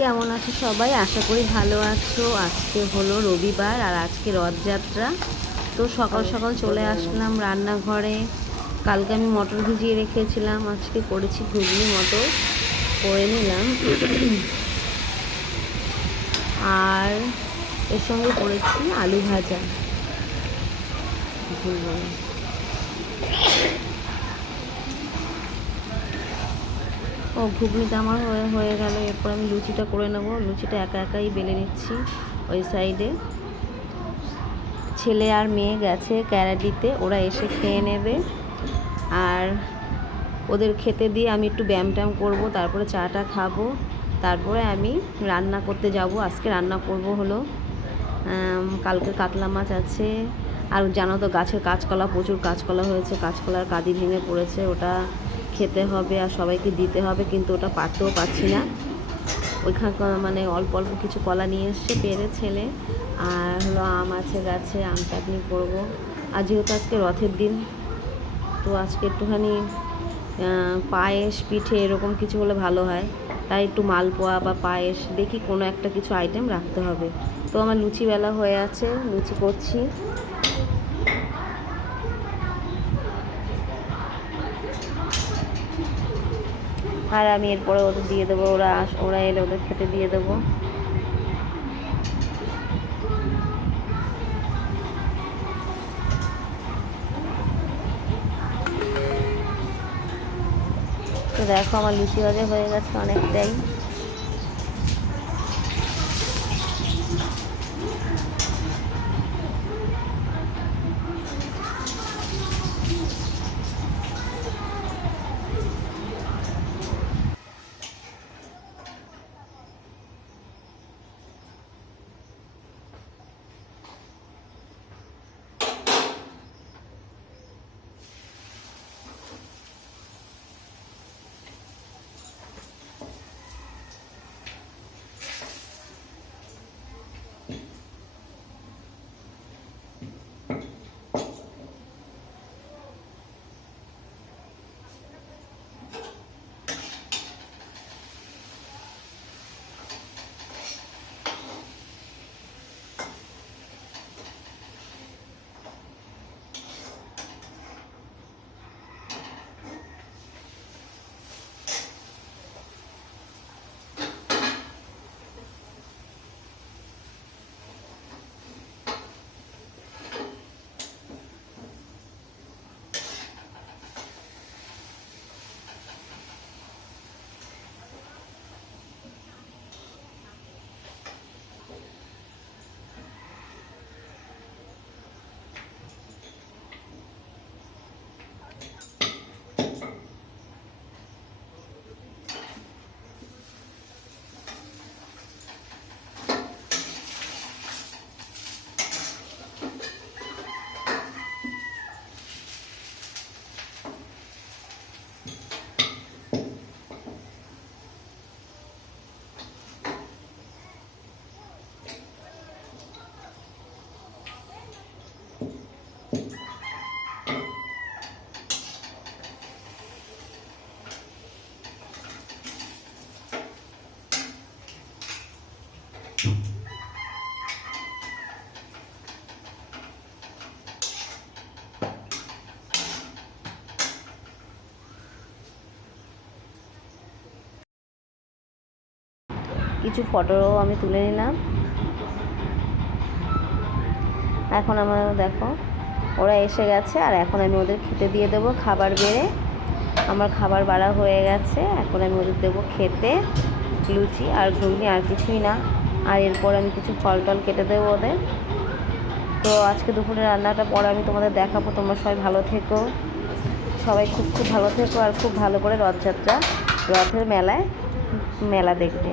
কেমন আছো সবাই? আশা করি ভালো আছো। আজকে হলো রবিবার আর আজকে রথযাত্রা। তো সকাল সকাল চলে আসলাম রান্নাঘরে। কালকে আমি মটর ভিজিয়ে রেখেছিলাম, আজকে করেছি ঘুগনি মটর করে নিলাম। আর এর সঙ্গে করেছি আলু ভাজা। ঘুগনিটা আমার হয়ে গেল। এরপর আমি লুচিটা করে নেব। লুচিটা একা একাই বেলে নিচ্ছি। ওই সাইডে ছেলে আর মেয়ে গেছে ক্যারাটিতে, ওরা এসে খেয়ে নেবে। আর ওদের খেতে দিয়ে আমি একটু ব্যায়াম ট্যায়াম করবো, তারপরে চাটা খাবো, তারপরে আমি রান্না করতে যাব। আজকে রান্না করব হলো কালকে কাতলা মাছ আছে। আর জানো তো গাছের কাঁচকলা, প্রচুর কাঁচকলা হয়েছে, কাঁচকলার কাঁদি ভেঙে পড়েছে, ওটা খেতে হবে আর সবাইকে দিতে হবে, কিন্তু ওটা পারতেও পারছি না। ওইখানে মানে অল্প অল্প কিছু কলা নিয়ে এসছে পেরে ছেলে। আর হলো আম আছে গাছে, আম চাটনি করবো। আর যেহেতু আজকে রথের দিন, তো আজকে একটুখানি পায়েস পিঠে এরকম কিছু হলে ভালো হয়, তাই একটু মালপোয়া বা পায়েস দেখি কোনো একটা কিছু আইটেম রাখতে হবে। তো আমার লুচি বেলা হয়ে আছে, লুচি করছি। আর আমি এরপরে ওদের দিয়ে দেবো, ওরা এলে ওদের খেতে দিয়ে দেবো। তো দেখো আমার লুচি ভাজা হয়ে গেছে অনেকটাই। কিছু ফটো আমি তুলে নিলাম। এখন আমার দেখো ওরা এসে গেছে, আর এখন আমি ওদের খেতে দিয়ে দেবো। খাবার বেড়ে আমার খাবার বাড়া হয়ে গেছে, এখন আমি ওদের দেবো খেতে। লুচি আর ঘুগনি, আর কিছুই না। আর এরপর আমি কিছু ফল টল কেটে দেবো ওদের। তো আজকে দুপুরে রান্নাটা পরে আমি তোমাদের দেখাবো। তোমরা সবাই ভালো থেকো, সবাই খুব খুব ভালো থেকো, আর খুব ভালো করে রথের মেলা দেখবে।